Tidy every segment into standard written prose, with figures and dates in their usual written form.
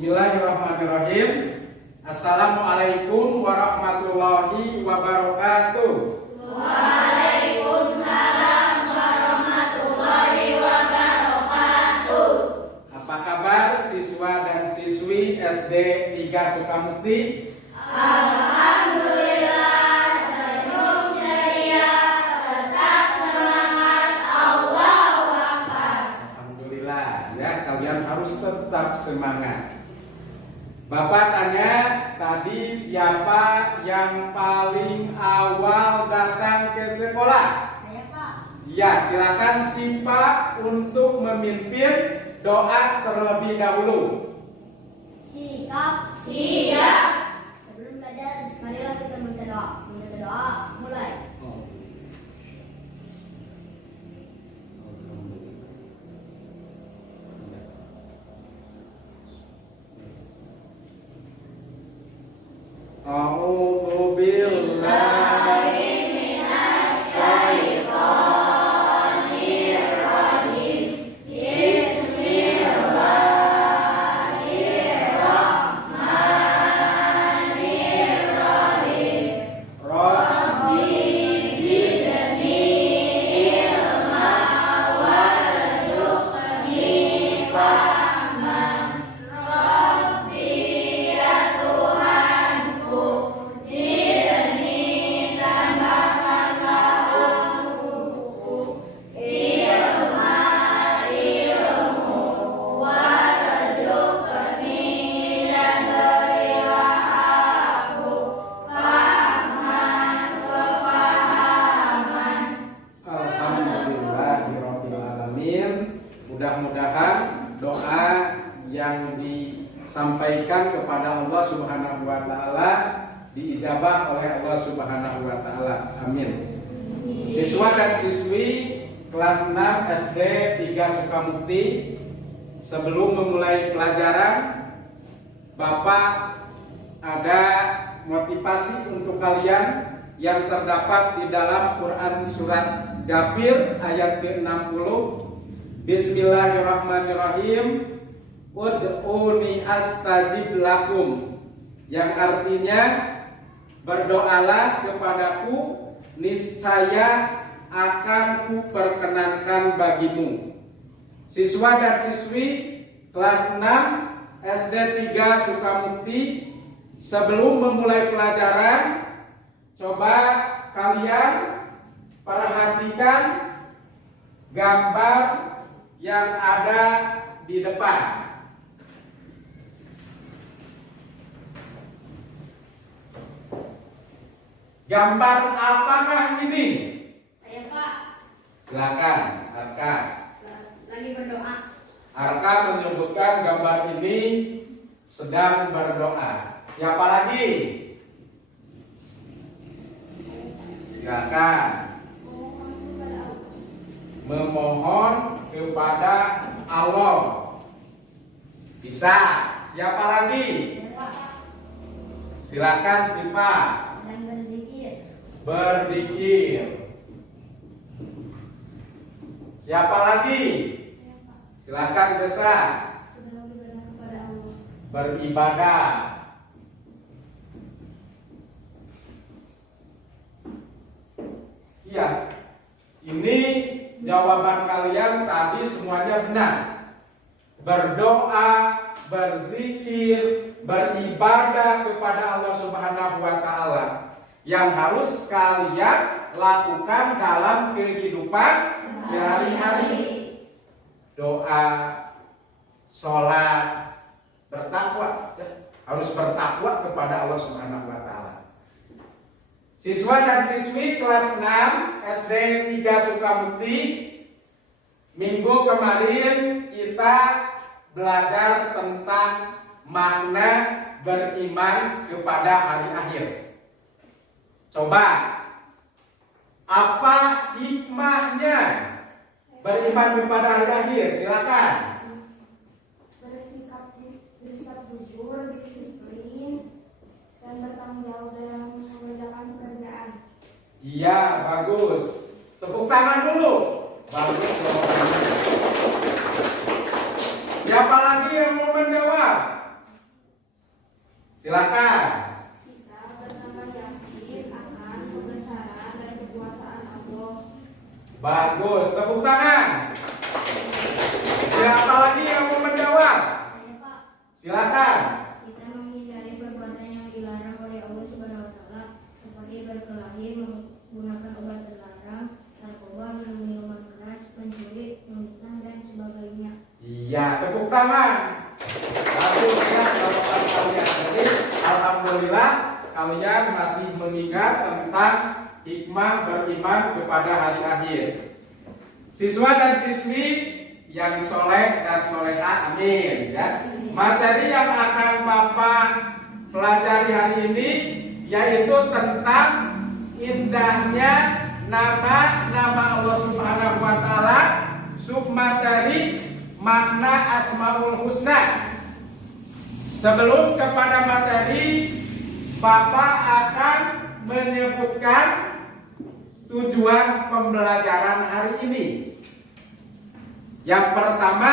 Bismillahirrahmanirrahim. Assalamualaikum warahmatullahi wabarakatuh. Waalaikumsalam warahmatullahi wabarakatuh. Apa kabar siswa dan siswi SD 3 Sukamukti? Alhamdulillah, senyum ceria, tetap semangat, Allahu Akbar. Alhamdulillah ya, kalian harus tetap semangat. Bapak tanya tadi, siapa yang paling awal datang ke sekolah? Saya, Pak. Ya, silakan si Pak untuk memimpin doa terlebih dahulu. Sikap siap. Sebelum belajar, marilah kita minta doa. Minta doa, mulai. A'udzu billahi minasyaitonir rajim. Bismillahirrahmanirrahim. Rabbi zidni ilma warzuqni fahman. Rabbi ya Tuhanku, zidni tambahkanlah ilmuku, ilmu warzuqni dan berilah aku pahaman kepahaman. Alhamdulillahirrahmanirrahim. Mudah-mudahan doa yang disampaikan kepada Allah Subhanahu wa Ta'ala diijabah oleh Allah Subhanahu wa Ta'ala. Amin. Siswa dan siswi kelas 6 SD 3 Sukamukti, sebelum memulai pelajaran, Bapak ada motivasi untuk kalian yang terdapat di dalam Quran surat Ghafir ayat ke-60. Bismillahirrahmanirrahim. Ud'uni astajib lakum, yang artinya berdoalah kepadaku, niscaya akan kuperkenankan bagimu. Siswa dan siswi kelas 6 SD 3 Sukamukti, sebelum memulai pelajaran, coba kalian perhatikan gambar yang ada di depan. Gambar apakah ini? Saya, Pak, Silakan, Arka. lagi berdoa. Arka menyebutkan gambar ini sedang berdoa. Siapa lagi? Silakan. Memohon kepada Allah. Bisa. Siapa lagi? Saya, Pak, Silakan Sipa. sedang berzikir. Berzikir. Siapa lagi? Saya, Pak, Silakan Desa. sedang beribadah kepada Allah. Beribadah. Iya. Ini jawaban kalian tadi semuanya benar. Berdoa, berzikir, beribadah kepada Allah Subhanahu wa Ta'ala yang harus kalian lakukan dalam kehidupan sehari-hari. Doa, sholat, bertakwa, harus bertakwa kepada Allah Subhanahu wa Ta'ala. Siswa dan siswi kelas 6 SD 3 Sukamukti, minggu kemarin kita belajar tentang makna beriman kepada hari akhir. Coba, apa hikmahnya beriman kepada hari akhir? Silakan. Bersikap jujur, disiplin, dan bertanggung jawab dalam mengerjakan pekerjaan. Iya, bagus. Tepuk tangan dulu. Bagus jawabannya. Siapa lagi yang mau menjawab? Silakan. Kita bersama yakin akan kebesaran dan kekuasaan Allah. Bagus, tepuk tangan. Siapa lagi yang mau menjawab? Saya Pak. Silakan. Kita menghindari perbuatan yang dilarang oleh Allah Subhanahu wa taala seperti berkelahi, menggunakan obat terlarang, narkoba, minum minuman keras, pencuri, memfitnah dan sebagainya. Iya, tepuk tangan. Bagus ya jawaban kalian. Jadi alhamdulillah kalian masih mengingat tentang hikmah beriman kepada hari akhir. Siswa dan siswi yang soleh dan soleha, amin ya. Materi yang akan Bapak pelajari hari ini yaitu tentang indahnya nama Allah Subhanahu wa taala, submateri makna Asmaul Husna. Sebelum kepada materi, Bapak akan menyebutkan tujuan pembelajaran hari ini. Yang pertama,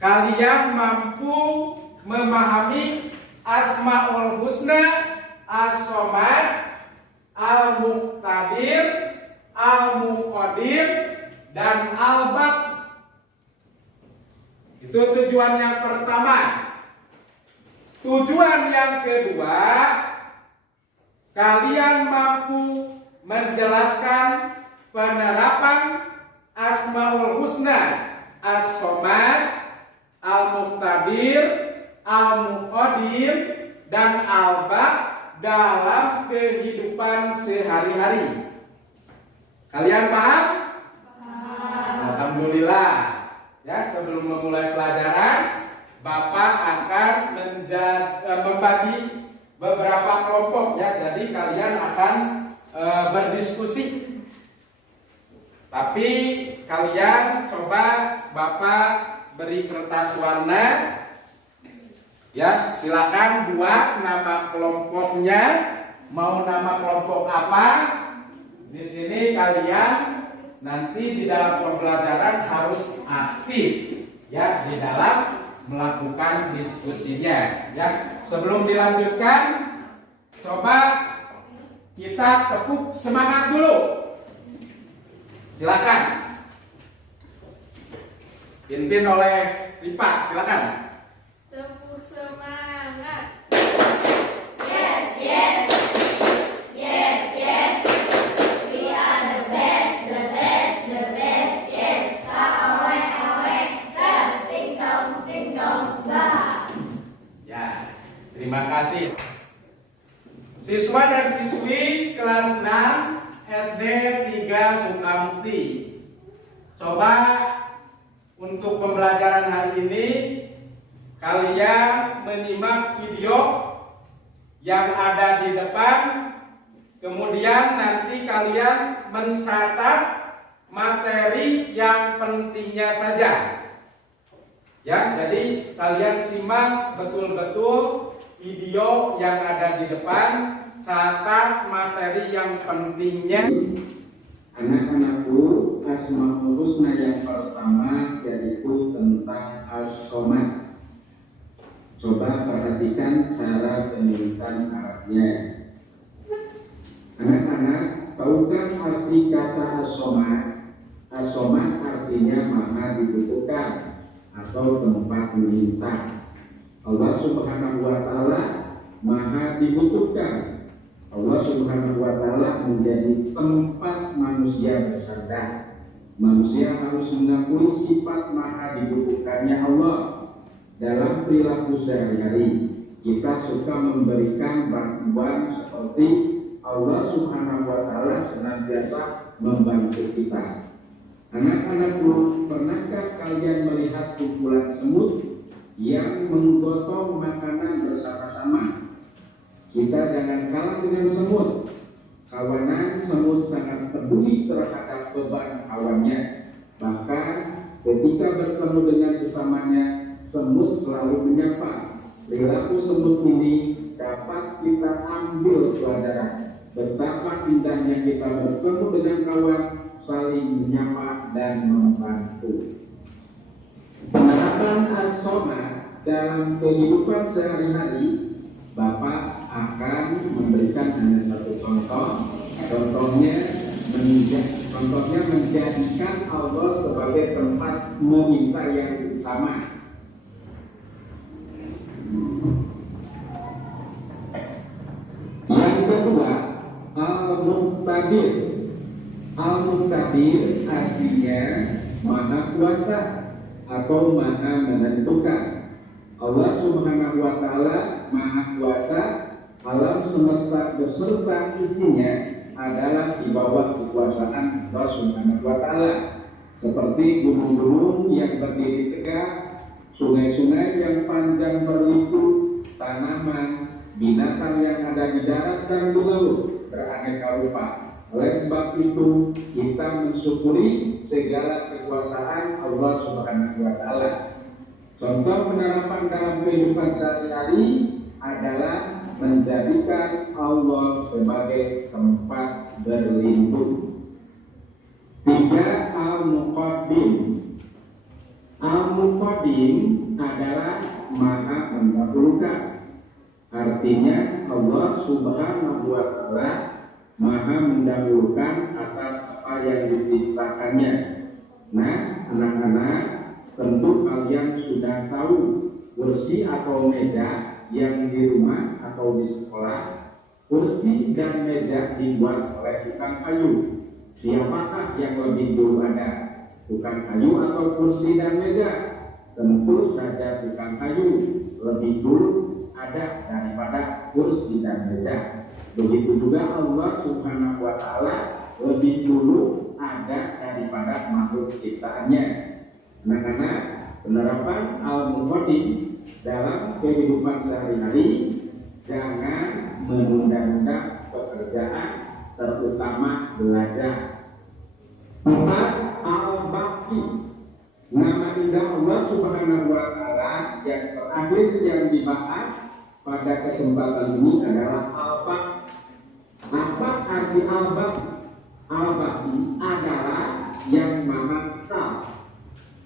kalian mampu memahami Asmaul Husna, As-Somad, Al-Muqtadir, Al-Muqadir, dan Al-Baq. Itu tujuan yang pertama. Tujuan yang kedua, kalian mampu menjelaskan penerapan Asmaul Husna, As-Somad, Al-Muqtadir, Al-Muqadir, dan Al-Baq dalam kehidupan sehari-hari. Kalian paham? Alhamdulillah. Ya, sebelum memulai pelajaran, Bapak akan membagi beberapa kelompok ya. Jadi kalian akan berdiskusi. Tapi kalian coba Bapak beri kertas warna. Ya, silakan buat nama kelompoknya. Mau nama kelompok apa? Di sini kalian nanti di dalam pembelajaran harus aktif ya di dalam melakukan diskusinya ya. Sebelum dilanjutkan, coba kita tepuk semangat dulu. Silakan. Pimpin oleh Rifa, silakan. Tepuk semangat. Terima kasih. Siswa dan siswi kelas 6 SD 3 Sukamti. Coba untuk pembelajaran hari ini kalian menyimak video yang ada di depan. Kemudian nanti kalian mencatat materi yang pentingnya saja. Ya, jadi kalian simak betul-betul video yang ada di depan, catat materi yang pentingnya. Anak-anakku, Asmaul Husna yang pertama yaitu tentang As-Somad. Coba perhatikan cara penulisan Arabnya. Anak-anak, tahukah arti kata As-Somad? As-Somad artinya maha dibutuhkan atau tempat meminta. Allah Subhanahu wa taala maha dibutuhkan. Allah Subhanahu wa taala menjadi tempat manusia bersandar. Manusia harus mengakui sifat maha dibutuhkannya Allah. Dalam perilaku sehari-hari, kita suka memberikan bantuan seperti Allah Subhanahu wa taala senantiasa membantu kita. Anak-anakku, pernahkah kalian melihat kumpulan semut yang menggotong makanan bersama-sama? Kita jangan kalah dengan semut. Kawanan semut sangat peduli terhadap beban kawannya. Bahkan ketika bertemu dengan sesamanya, semut selalu menyapa. Perilaku semut ini dapat kita ambil pelajaran. Betapa indahnya kita bertemu dengan kawan, saling menyapa dan membantu. Penerapan As-Somad dalam kehidupan sehari-hari Bapak akan memberikan hanya satu contoh. Contohnya menjadikan Allah sebagai tempat meminta yang utama. Yang kedua, Al-Muqtadir. Al-Muqtadir artinya Maha Kuasa atau Maha Menentukan. Allah Subhanahu wa Ta'ala Maha Kuasa, alam semesta beserta isinya adalah di bawah kekuasaan Allah Subhanahu wa Ta'ala. Seperti gunung-gunung yang berdiri tegak, sungai-sungai yang panjang berliku, tanaman, binatang yang ada di darat dan di laut beraneka rupa. Oleh sebab itu kita mensyukuri segala kekuasaan Allah Subhanahu wa Ta'ala. Contoh penerapan dalam kehidupan sehari-hari adalah menjadikan Allah sebagai tempat berlindung. 3. Al-Muqaddim. Al-Muqaddim adalah Maha mendahulukan. Artinya Allah Subhanahu wa Ta'ala Maha mendahulukan atas apa yang diciptakannya. Nah, anak-anak, tentu kalian sudah tahu kursi atau meja yang di rumah atau di sekolah. Kursi dan meja dibuat oleh tukang kayu. Siapakah yang lebih dulu ada? Tukang kayu atau kursi dan meja? Tentu saja tukang kayu lebih dulu ada daripada kursi dan meja. Begitu juga Allah Subhanahu wa Ta'ala lebih dulu ada daripada makhluk ciptaannya. Anak-anak, penerapan Al-Muqaddim dalam kehidupan sehari-hari, jangan menunda-nunda pekerjaan, terutama belajar. 4. Al-Baqi. Nama indah Allah Subhanahu wa Ta'ala yang terakhir yang dibahas pada kesempatan ini adalah Al-Baqi. Apa arti Al-Baqi? Al-Baqi adalah yang Maha Kekal.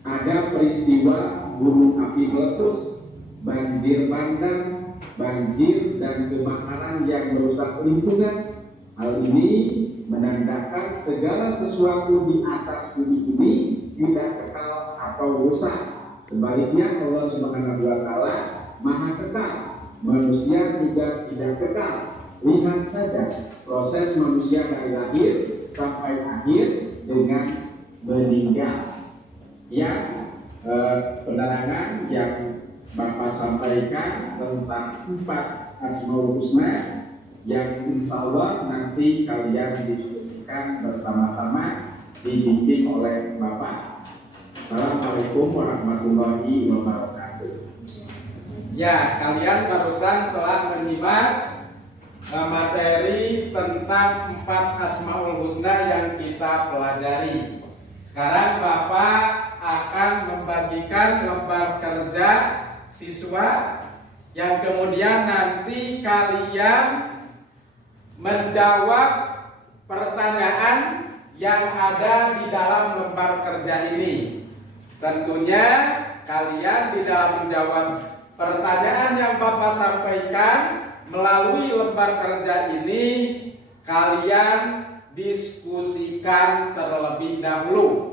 Ada peristiwa gunung api meletus, banjir bandang, banjir dan kebakaran yang merusak lingkungan. Hal ini menandakan segala sesuatu di atas bumi ini tidak kekal atau rusak. Sebaliknya Allah Subhanahu wa Ta'ala Maha Kekal. Manusia juga tidak kekal. Lihat saja proses manusia dari lahir sampai akhir dengan meninggal. Sekian penerangan yang Bapak sampaikan tentang 4 Asmaul Husna yang insya Allah nanti kalian diskusikan bersama-sama, dibimbing oleh Bapak. Assalamualaikum warahmatullahi wabarakatuh. Ya, kalian barusan telah menyimak materi tentang 4 Asmaul Husna yang kita pelajari. Sekarang Bapak akan membagikan lembar kerja siswa yang kemudian nanti kalian menjawab pertanyaan yang ada di dalam lembar kerja ini. Tentunya kalian di dalam menjawab pertanyaan yang Bapak sampaikan melalui lembar kerja ini, kalian diskusikan terlebih dahulu.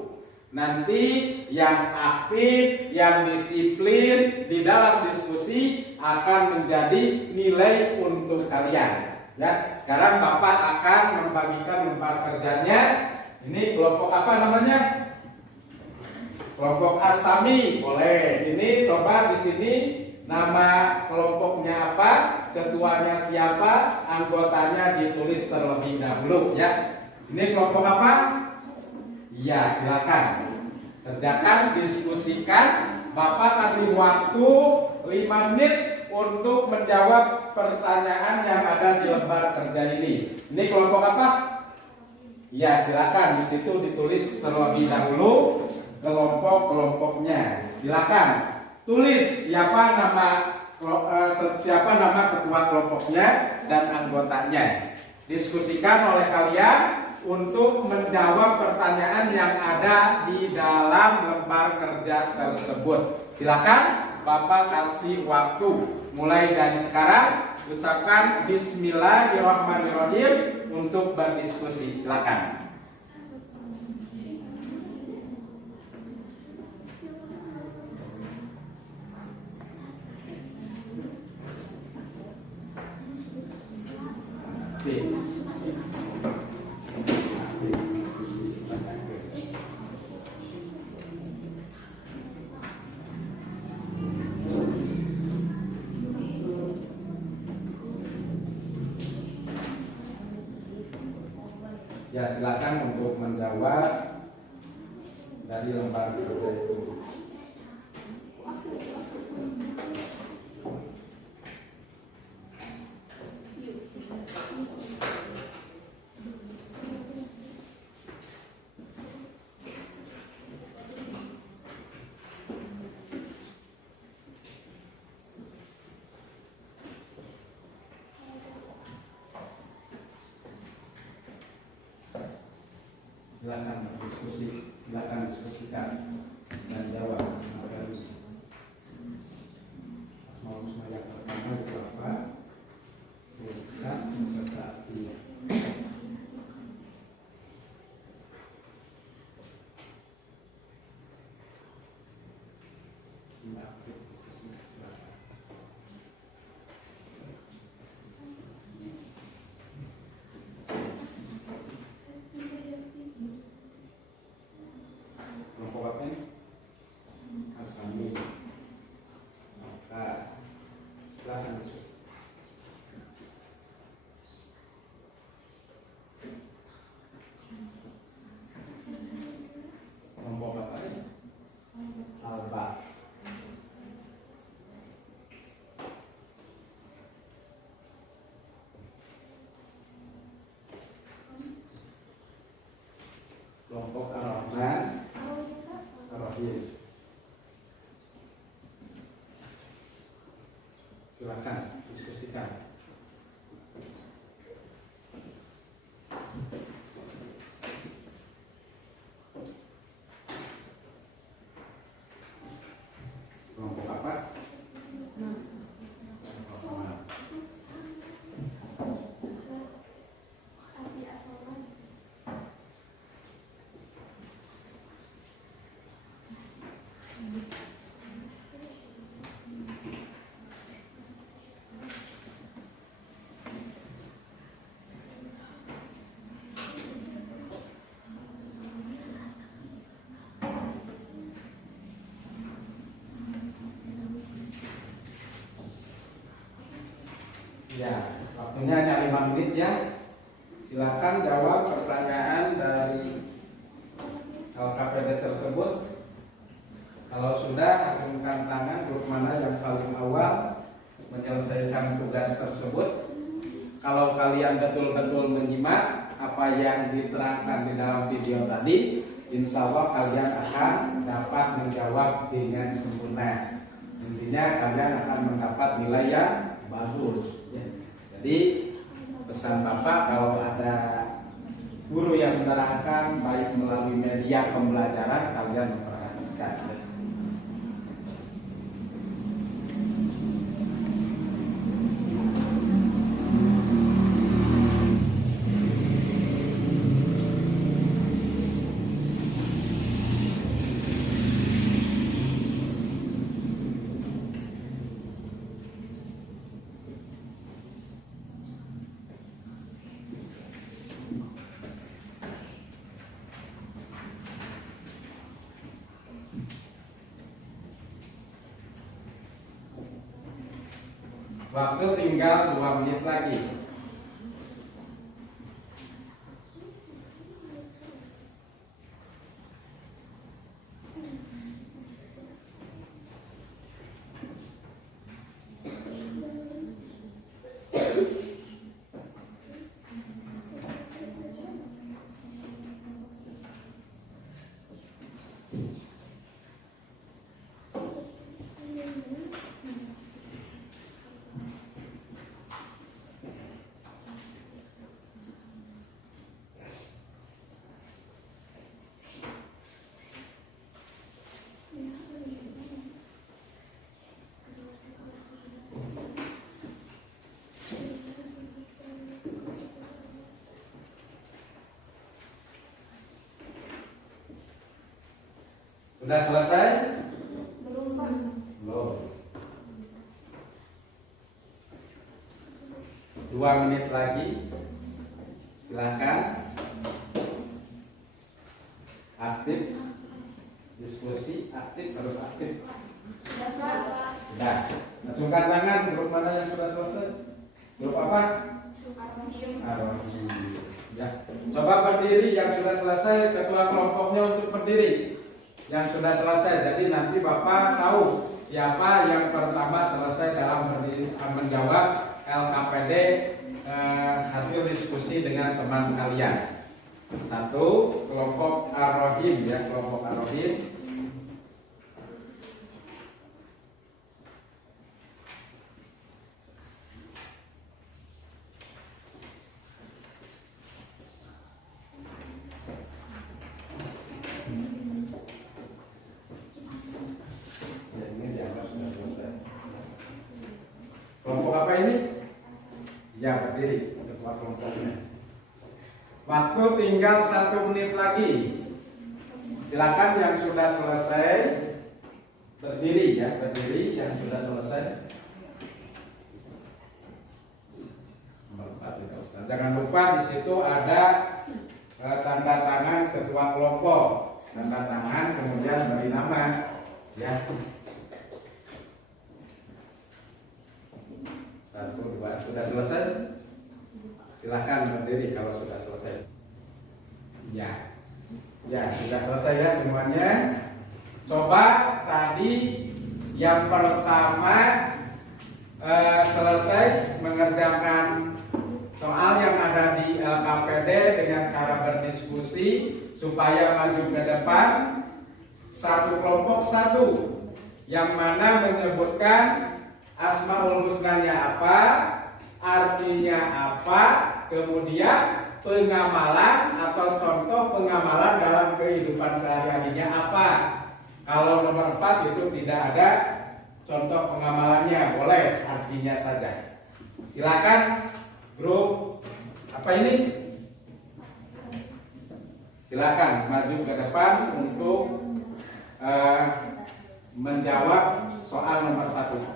Nanti yang aktif, yang disiplin di dalam diskusi akan menjadi nilai untuk kalian. Ya, sekarang Bapak akan membagikan lembar kerjanya. Ini kelompok apa namanya? Kelompok Asami, boleh. Ini coba di sini nama kelompoknya apa, ketuanya siapa, anggotanya ditulis terlebih dahulu ya. Ini kelompok apa? Ya, silakan. Kerjakan, diskusikan. Bapak kasih waktu 5 menit untuk menjawab pertanyaan yang ada di lembar kerja ini. Ini kelompok apa? Ya, silakan. Di situ ditulis terlebih dahulu kelompok-kelompoknya. Silakan. Tulis siapa nama ketua kelompoknya dan anggotanya. Diskusikan oleh kalian untuk menjawab pertanyaan yang ada di dalam lembar kerja tersebut. Silakan Bapak kasih waktu mulai dari sekarang. Ucapkan Bismillahirrahmanirrahim untuk berdiskusi. Silakan. Ya, silakan untuk menjawab dari lembar kerja itu. Silakan berdiskusi, silakan diskusikan dan jawab. Asmaul husna yang pertama itu apa? Tuliskan beserta artinya. Silakan diskusi, silakan. Kelompok apa ini? Asami. Maka silakan diskusi. Kelompok apa ini? Alba. Kelompok Ar-Rahman. Ar-Rahim. Silakan diskusikan. Kelompok apa? Rahman. Ya, waktunya hanya 5 menit ya. Silakan jawab pertanyaan dari LKPD tersebut. Kalau sudah, acungkan tangan grup mana yang paling awal menyelesaikan tugas tersebut. Kalau kalian betul-betul menyimak apa yang diterangkan di dalam video tadi, insya Allah kalian akan dapat menjawab dengan sempurna. Intinya kalian akan mendapat nilai yang bagus. Jadi pesan Bapak, kalau ada guru yang menerangkan baik melalui media pembelajaran, kalian memperhatikan. Waktu tinggal 2 menit lagi. Sudah selesai? Belum Pak. Belum. 2 menit lagi. Silakan. Aktif. Diskusi aktif, harus aktif. Sudah Pak. Sudah. Acungkan tangan. Grup mana yang sudah selesai? Grup apa? Ya. Coba berdiri yang sudah selesai. Ketua kelompoknya untuk berdiri yang sudah selesai. Jadi nanti Bapak tahu siapa yang pertama selesai dalam menjawab LKPD hasil diskusi dengan teman kalian. 1 kelompok Ar-Rahim ya, kelompok Ar-Rahim. Ya, ini dianggap sudah selesai. Kelompok apa ini? Ya, berdiri ketua kelompoknya. Waktu tinggal 1 menit lagi. Silakan yang sudah selesai berdiri ya, berdiri yang sudah selesai. Nomor 4 ya, Ustaz. Jangan lupa di situ ada tanda tangan ketua kelompok, tanda tangan kemudian beri nama ya. 1, 2 sudah selesai. Silahkan berdiri kalau sudah selesai. Ya, ya sudah selesai ya semuanya. Coba tadi yang pertama selesai mengerjakan soal yang ada di LKPD dengan cara berdiskusi supaya maju ke depan. 1 kelompok 1 yang mana menyebutkan Asmaul Husnanya apa, artinya apa, kemudian pengamalan atau contoh pengamalan dalam kehidupan sehari-harinya apa. Kalau nomor 4 itu tidak ada contoh pengamalannya, boleh artinya saja. Silakan grup apa ini? Silakan maju ke depan untuk menjawab soal nomor 1.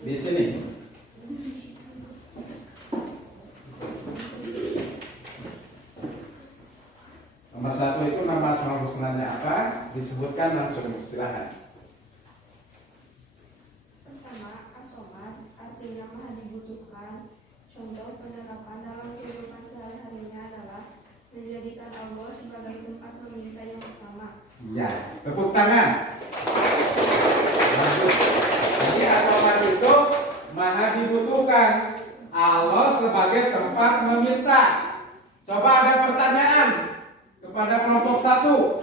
Di sini. Nomor 1 itu nama Asmaul Husnanya apa? Disebutkan langsung, silakan. Pertama, as-somad artinya maha dibutuhkan. Contoh penerapan dalam kehidupan sehari-harinya adalah menjadikan Allah sebagai tempat meminta yang utama. Ya, tepuk tangan. Bagus. Jadi as-somad itu maha dibutuhkan. Allah sebagai tempat meminta. Coba ada pertanyaan kepada kelompok 1.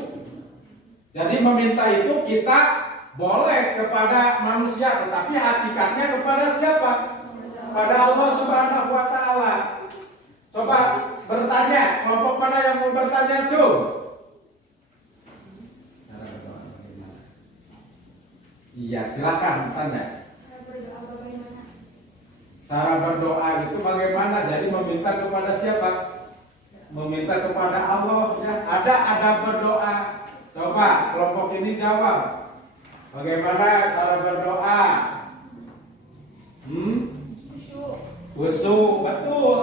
Jadi meminta itu kita boleh kepada manusia, tetapi hakikatnya kepada siapa? Pada Allah Subhanahu wa Ta'ala. Coba bertanya, kelompok mana yang mau bertanya, Cum? Iya, silakan tanya. Cara berdoa bagaimana? Cara berdoa itu bagaimana? Jadi meminta kepada siapa? Meminta kepada Allah ya. Ada berdoa. Coba kelompok ini jawab. Bagaimana cara berdoa? Khusyuk, betul.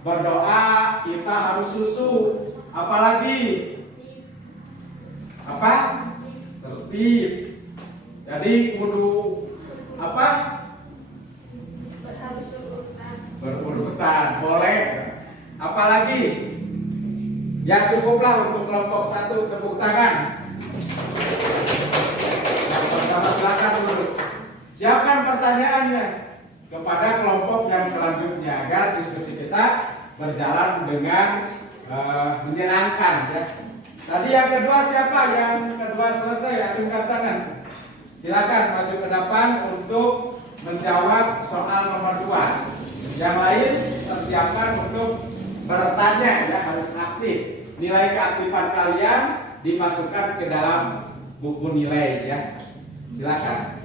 Berdoa kita harus khusyuk. Apalagi? Apa? Tertib. Jadi kudu apa? Harus Berurutan. Boleh. Apalagi? Ya cukuplah untuk kelompok 1, tepuk tangan. Yang pertama silakan dulu. Siapkan pertanyaannya kepada kelompok yang selanjutnya agar diskusi kita berjalan dengan menyenangkan ya. Tadi yang kedua siapa? Yang kedua selesai, acungkan tangan. Silakan maju ke depan untuk menjawab soal nomor 2. Yang lain persiapkan untuk bertanya ya, harus aktif. Nilai keaktifan kalian dimasukkan ke dalam buku nilai ya. Silakan.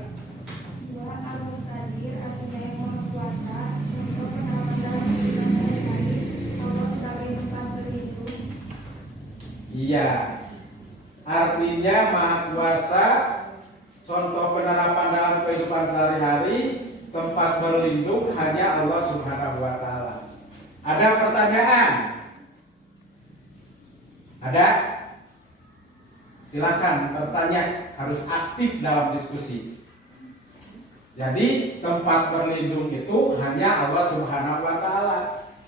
2. Al-Muqtadir artinya yang maha kuasa. Contoh penerapan dalam kehidupan sehari-hari Allah sebagai tempat berlindung. Iya. Artinya Maha Kuasa, contoh penerapan dalam kehidupan sehari-hari, tempat berlindung hanya Allah Subhanahu wa taala. Ada pertanyaan? Ada? Silakan bertanya, harus aktif dalam diskusi. Jadi tempat berlindung itu hanya Allah Subhanahu wa taala.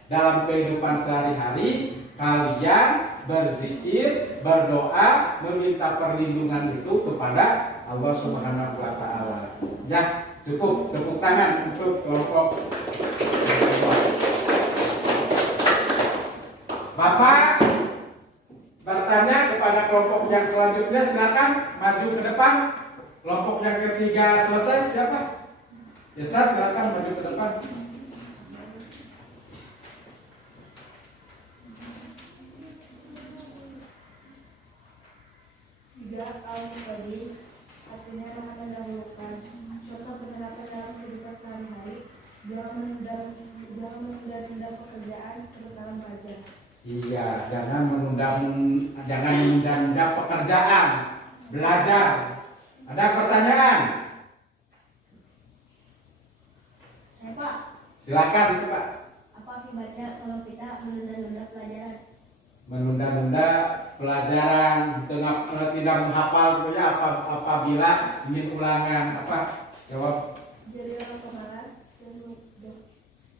Dalam kehidupan sehari-hari kalian berzikir, berdoa, meminta perlindungan itu kepada Allah Subhanahu wa taala. Ya, cukup tepuk tangan untuk kelompok. Bapak bertanya kepada kelompok yang selanjutnya, silakan maju ke depan. Kelompok yang ketiga selesai, siapa? Yesa, silakan maju ke depan. Al-Qadim artinya Maha mendahulukan. Contoh penerapan dalam kehidupan sehari-hari, jangan menunda pekerjaan, terutama pelajar. Iya, jangan menunda pekerjaan, belajar. Ada pertanyaan? Saya Pak, Silakan, Pak. apa akibatnya kalau kita menunda-nunda pelajaran? Menunda-nunda pelajaran, tidak menghafal, pokoknya apabila ingin ulangan, apa? Jawab. Jadi orang pemalas dan mudah.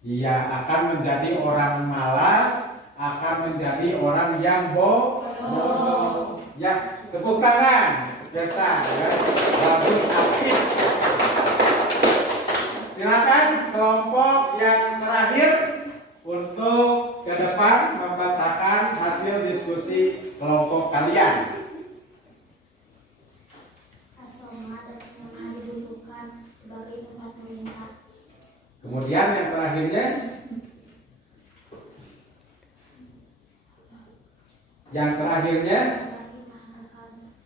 Iya, akan menjadi orang malas, akan menjadi orang yang bodoh. Ya, tepuk tangan. Biasa, ya. Bagus, aktif. Silakan kelompok yang terakhir untuk ke depan membacakan hasil diskusi kelompok kalian. As-Somad yang Maha didudukkan sebagai tempat meminta. Kemudian yang terakhirnya,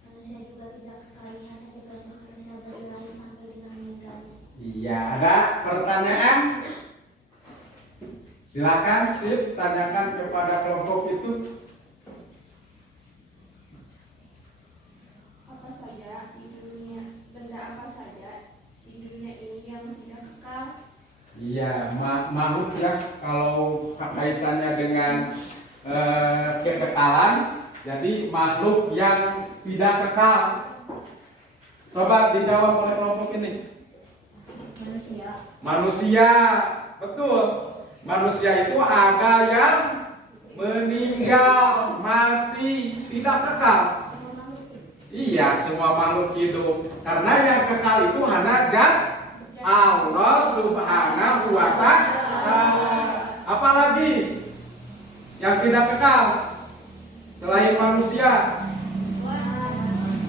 Manusia juga tidak kekalinya sakit dosa manusia berilahi sampai dengan meninggal. iya, ada pertanyaan? Silakan sip, tanyakan kepada kelompok itu. Apa saja di dunia, benda apa saja di dunia ini yang tidak kekal? Iya, makhluk ya, kalau kaitannya dengan kekekalan, jadi makhluk yang tidak kekal. Coba dijawab oleh kelompok ini. Manusia. Manusia, betul. Manusia itu ada yang meninggal, mati, tidak kekal. Semua makhluk. Iya, semua makhluk hidup. Karena yang kekal itu hanya zat Allah Subhanahu wa taala. Apalagi yang tidak kekal selain manusia?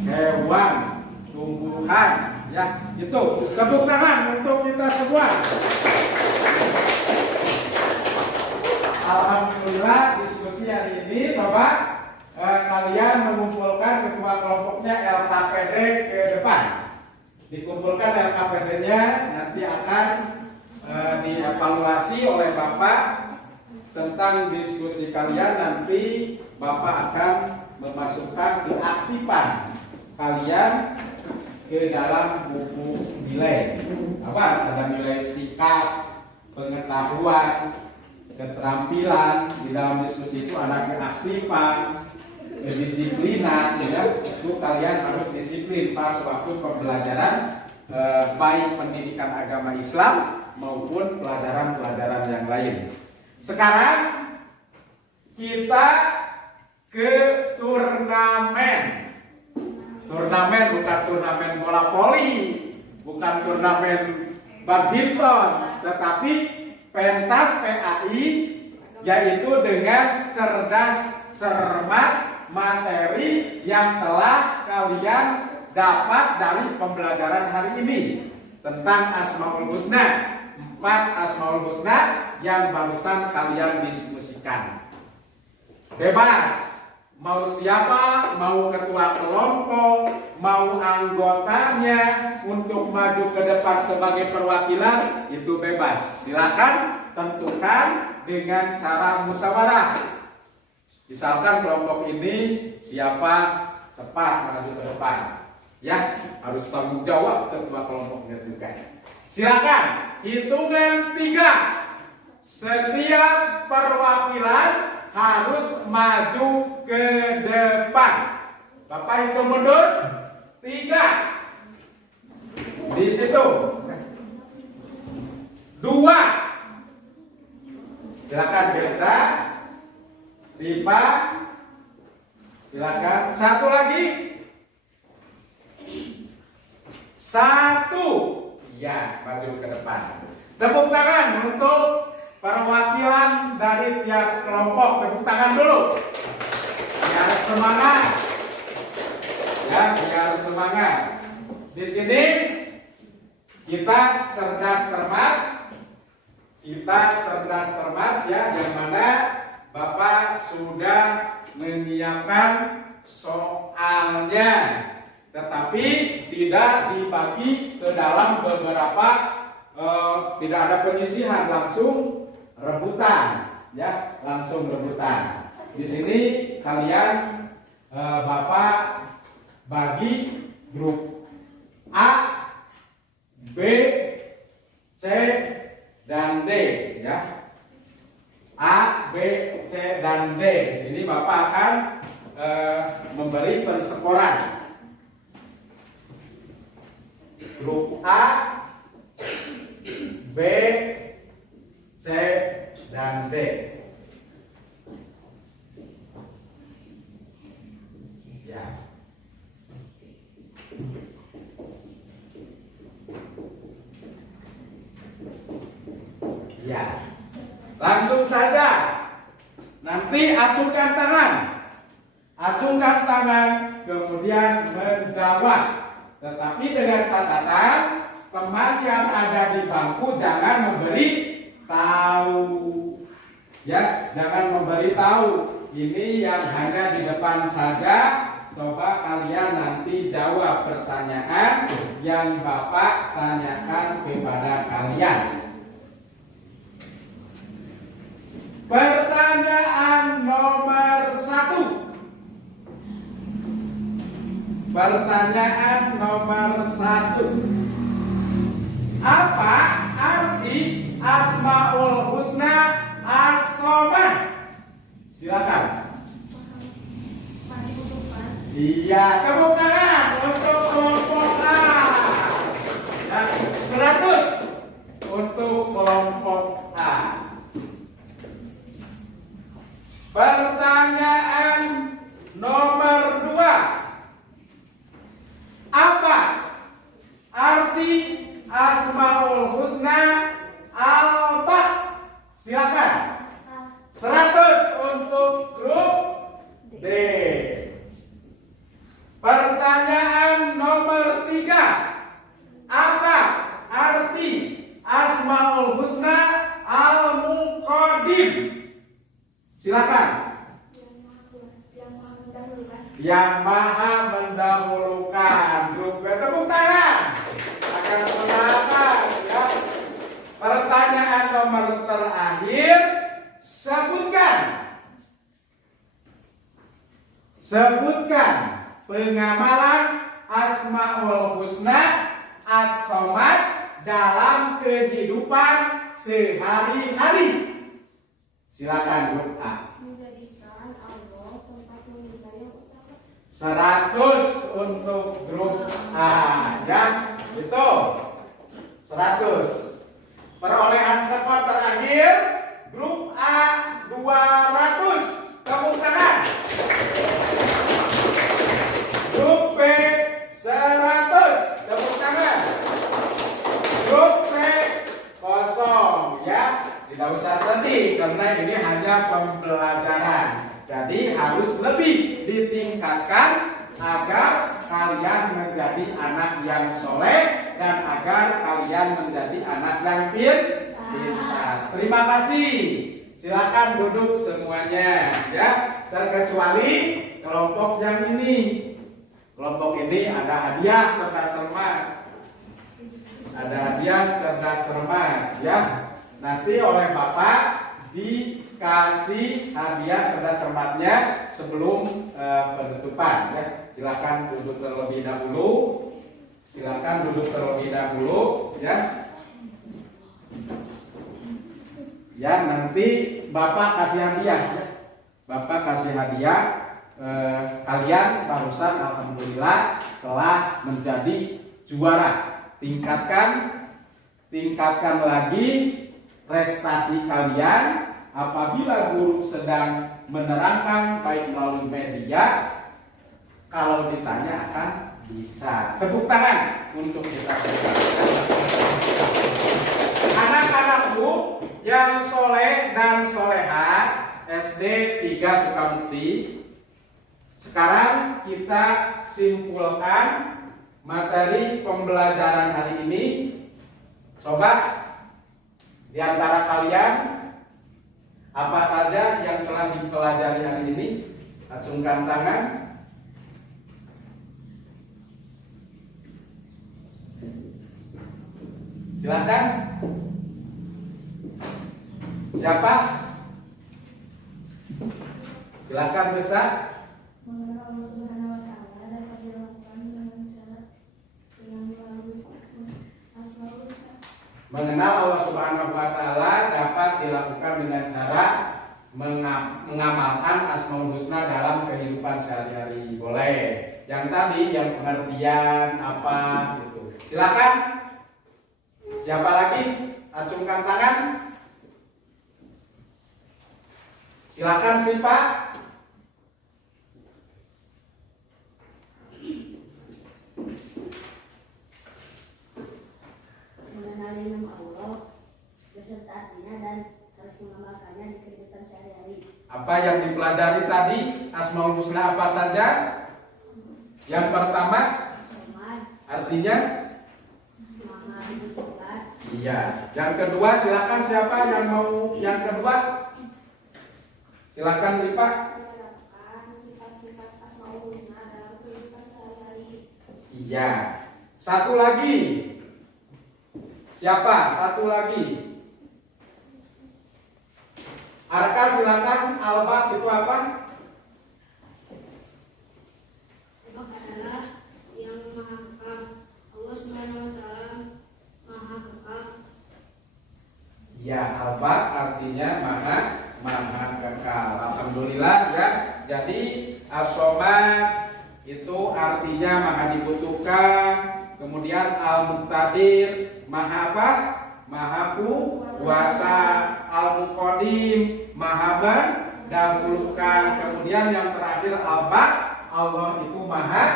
Hewan, tumbuhan, ya itu. Tepuk tangan untuk kita semua. Alhamdulillah diskusi hari ini coba kalian mengumpulkan ketua kelompoknya LKPD ke depan. Dikumpulkan LKPD-nya, nanti akan dievaluasi oleh Bapak tentang diskusi kalian. Nanti Bapak akan memasukkan keaktifan kalian ke dalam buku nilai. Apa? Ada nilai sikap, pengetahuan, keterampilan. Di dalam diskusi itu ada keaktifan, kedisiplinan, ya. Itu kalian harus disiplin pas waktu pembelajaran baik pendidikan agama Islam maupun pelajaran-pelajaran yang lain. Sekarang kita ke turnamen. Turnamen bukan turnamen bola voli, bukan turnamen badminton, tetapi pentas PAI, yaitu dengan cerdas cermat materi yang telah kalian dapat dari pembelajaran hari ini tentang Asmaul Husna, 4 Asmaul Husna yang barusan kalian diskusikan. Bebas, mau siapa, mau ketua kelompok, mau anggotanya untuk maju ke depan sebagai perwakilan, itu bebas. Silakan tentukan dengan cara musyawarah. Misalkan kelompok ini siapa cepat maju ke depan. Ya, harus tanggung jawab ketua kelompoknya juga. Silakan, hitungan 3. Setiap perwakilan harus maju ke depan. Bapak hitung mundur. 3. Di situ. 2. Silakan biasa. 5. Silakan. 1 lagi. 1. Ya, maju ke depan. Tepuk tangan untuk perwakilan dari tiap kelompok. Tepuk tangan dulu. Biar semangat. Ya, biar semangat. Di sini kita cerdas cermat. Kita cerdas cermat ya, yang mana Bapak sudah menyiapkan soalnya, tetapi tidak dibagi ke dalam beberapa, tidak ada penyisihan, langsung rebutan, ya, langsung rebutan. Di sini kalian Bapak bagi grup A, B, C, dan D, ya. A, B, C, dan D. Di sini Bapak akan memberi persekoran. Grup A, B, C, dan D. Ya. Ya. Langsung saja. Nanti acungkan tangan. Acungkan tangan, kemudian menjawab. Tetapi dengan catatan, teman yang ada di bangku jangan memberi tahu. Ya, jangan memberi tahu. Ini yang hanya di depan saja. Coba kalian nanti jawab pertanyaan yang Bapak tanyakan kepada kalian. Pertanyaan nomor 1. Pertanyaan nomor 1. Apa arti Asmaul Husna As-Somad? Silakan. Iya, tepuk tangan untuk kelompok A. Ya, 100 untuk kelompok A. Pertanyaan nomor 2. Apa arti Asmaul Husna Al-Ba? Silakan. 100 untuk grup D. Pertanyaan nomor 3. Apa arti Asmaul Husna Al-Muqaddim? Silakan. Yang maha mendahulukan. Grup B, tepuk tangan. Akan mendapat ya. Pertanyaan nomor terakhir. Sebutkan pengamalan Asmaul Husna As-Somad dalam kehidupan sehari-hari. Silakan grup A. Menjadikan Allah tempat meminta yang utama. 100 untuk grup A. Ya, itu 100. Perolehan skor terakhir grup A 200. Tepuk tangan. Grup B 100. Tepuk tangan. Grup C kosong ya. Tidak usah sedih karena ini hanya pembelajaran. Jadi harus lebih ditingkatkan agar kalian menjadi anak yang soleh dan agar kalian menjadi anak yang pintar. Terima kasih. Silakan duduk semuanya ya, terkecuali kelompok yang ini. Kelompok ini ada hadiah cerdas cermat. Ada hadiah cerdas cermat ya. Nanti oleh Bapak di kasih hadiah secermatnya sebelum penutupan ya. Silakan duduk terlebih dahulu. Silakan duduk terlebih dahulu ya. Ya, nanti Bapak kasih hadiah ya. Bapak kasih hadiah. Kalian barusan alhamdulillah telah menjadi juara. Tingkatkan lagi prestasi kalian apabila guru sedang menerangkan baik melalui media. Kalau ditanya akan bisa. Tepuk tangan untuk kita. Anak-anakku yang soleh dan soleha SD 3 Sukamukti, sekarang kita simpulkan materi pembelajaran hari ini. Coba di antara kalian apa saja yang telah dipelajari hari ini? Acungkan tangan. Silakan. Siapa? Silakan bisa. Mengenal Allah Subhanahu wa taala dapat dilakukan dengan cara yang melalui Asmaul Husna. Mengenal Allah Subhanahu wa taala dapat dilakukan dengan cara mengamalkan Asmaul Husna dalam kehidupan sehari-hari. Boleh. Yang tadi yang pengertian apa gitu. Silakan. Siapa lagi? Acungkan tangan. Silakan sih Pak. Mengenali nama Allah beserta artinya dan harus mengamalkannya di kehidupan sehari-hari. Apa yang dipelajari tadi? Asmaul Husna apa saja? Yang pertama, Somad, artinya? Maha Dibutuhkan. Iya. Yang kedua, silakan siapa yang mau yang kedua? Silakan Ripa. Menerapkan sifat-sifat Asmaul Husna dalam kehidupan sehari-hari. Iya. Satu lagi. Siapa? Satu lagi. Arka silakan. Alba itu apa? Allah adalah yang maha kekal. Allah Subhanahu wa taala maha kekal. Ya, Alba artinya maha kekal. Alhamdulillah ya. Jadi as-somad itu artinya maha dibutuhkan. Kemudian al-muqtadir maha apa? Maha kuasa. Al-muqaddim maha mendahulukan. Kemudian yang terakhir al-baq, Allah itu maha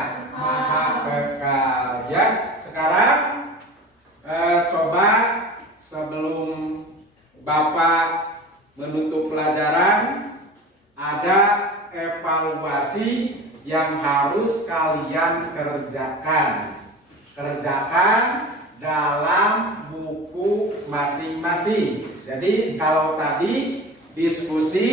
kekal ya. Sekarang coba sebelum Bapak menutup pelajaran, ada evaluasi yang harus kalian kerjakan. Kerjakan dalam buku masing-masing. Jadi kalau tadi diskusi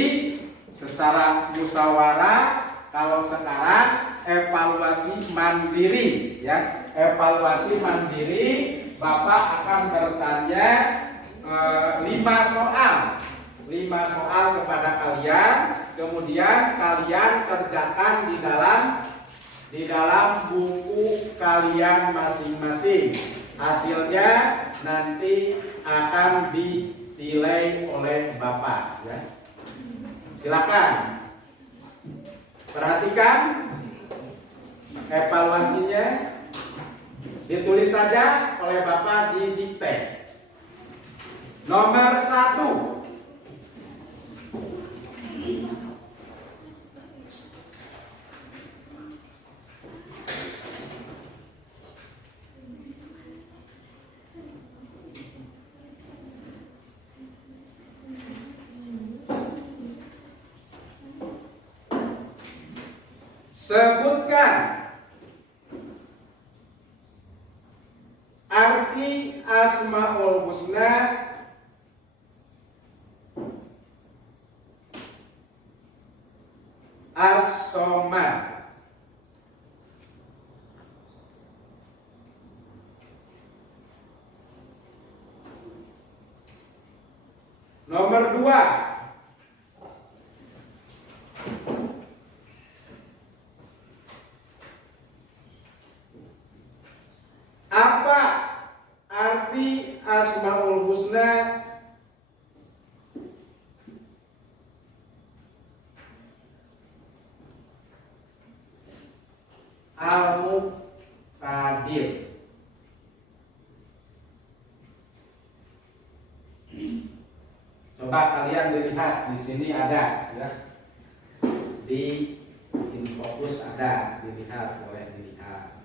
secara musyawarah, kalau sekarang evaluasi mandiri ya. Evaluasi mandiri, Bapak akan bertanya 5 soal kepada kalian, kemudian kalian kerjakan di dalam buku kalian masing-masing. Hasilnya nanti akan dinilai oleh Bapak ya. Silakan perhatikan evaluasinya, ditulis saja oleh Bapak di dikte. Nomor 1, sebutkan arti Asmaul Husna As-Somad. Nomor 2, Coba kalian dilihat di sini ada ya. Di Infocus ada, dilihat, boleh dilihat.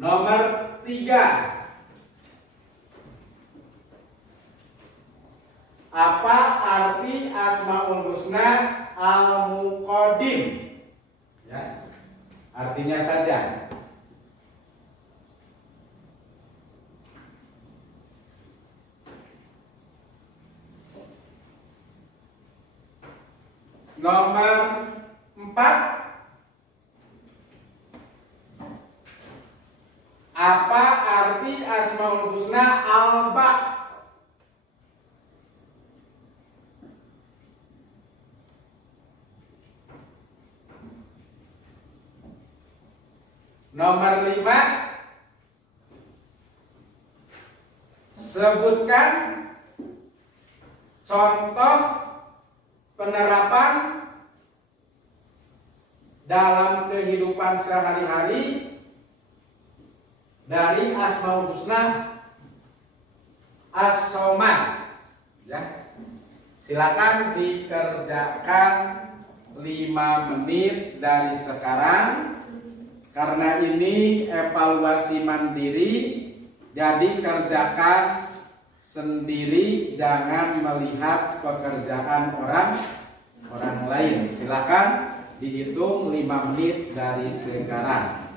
Nomor 3. Apa arti Asmaul Husna Al-Muqaddim? Ya. Artinya saja. Nomor 4. Apa arti Asmaul Husna Al-Ba'? Nomor 5. Sebutkan contoh penerapan dalam kehidupan sehari-hari dari Asmaul Husna As-Somad. Ya. Silakan dikerjakan 5 menit dari sekarang. Karena ini evaluasi mandiri, jadi kerjakan sendiri, jangan melihat pekerjaan orang lain. Silakan dihitung 5 menit dari sekarang.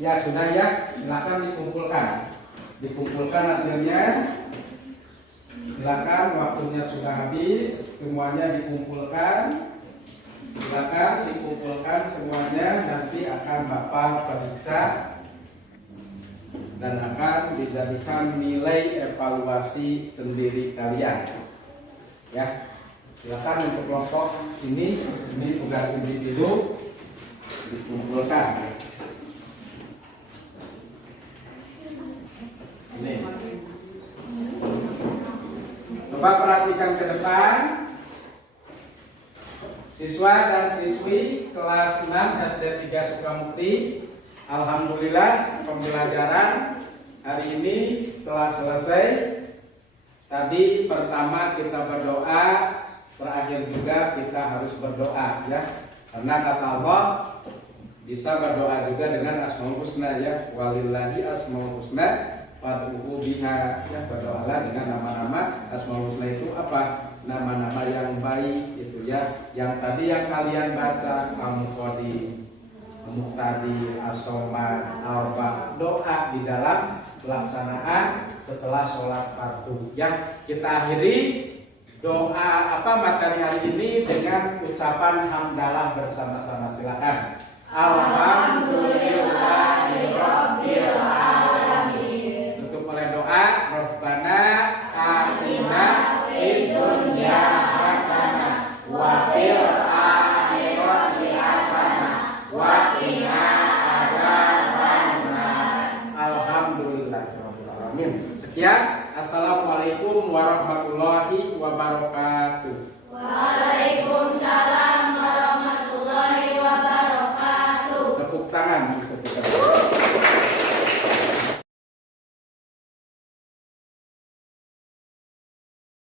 Ya sudah ya, silakan dikumpulkan. Dikumpulkan hasilnya. Silakan, waktunya sudah habis. Semuanya dikumpulkan. Silakan dikumpulkan semuanya. Nanti akan Bapak periksa dan akan dijadikan nilai evaluasi sendiri kalian. Ya, silakan untuk kelompok ini tugas individu dikumpulkan. Ini. Coba perhatikan ke depan. Siswa dan siswi kelas 6 SD 3 Sukamukti, alhamdulillah pembelajaran hari ini telah selesai. Tadi pertama kita berdoa, terakhir juga kita harus berdoa ya. Karena kata Allah bisa berdoa juga dengan Asmaul Husna ya. Walillahi Asmaul Husna fad'uhu biha, ya, berdoalah dengan nama-nama Asmaul Husna. Itu apa? Nama-nama yang baik itu ya. Yang tadi yang kalian baca, Al-Muqaddim, Al-Muqtadir, As-Somad, Al-Ba', doa di dalam pelaksanaan setelah sholat fardu. Ya, kita akhiri doa materi hari ini dengan ucapan hamdalah bersama-sama. Silakan. Alhamdulillahirabbil alamin. Tutup oleh doa Rabbana atina fid dunya Amin. Sekian, assalamualaikum warahmatullahi wabarakatuh. Waalaikumsalam.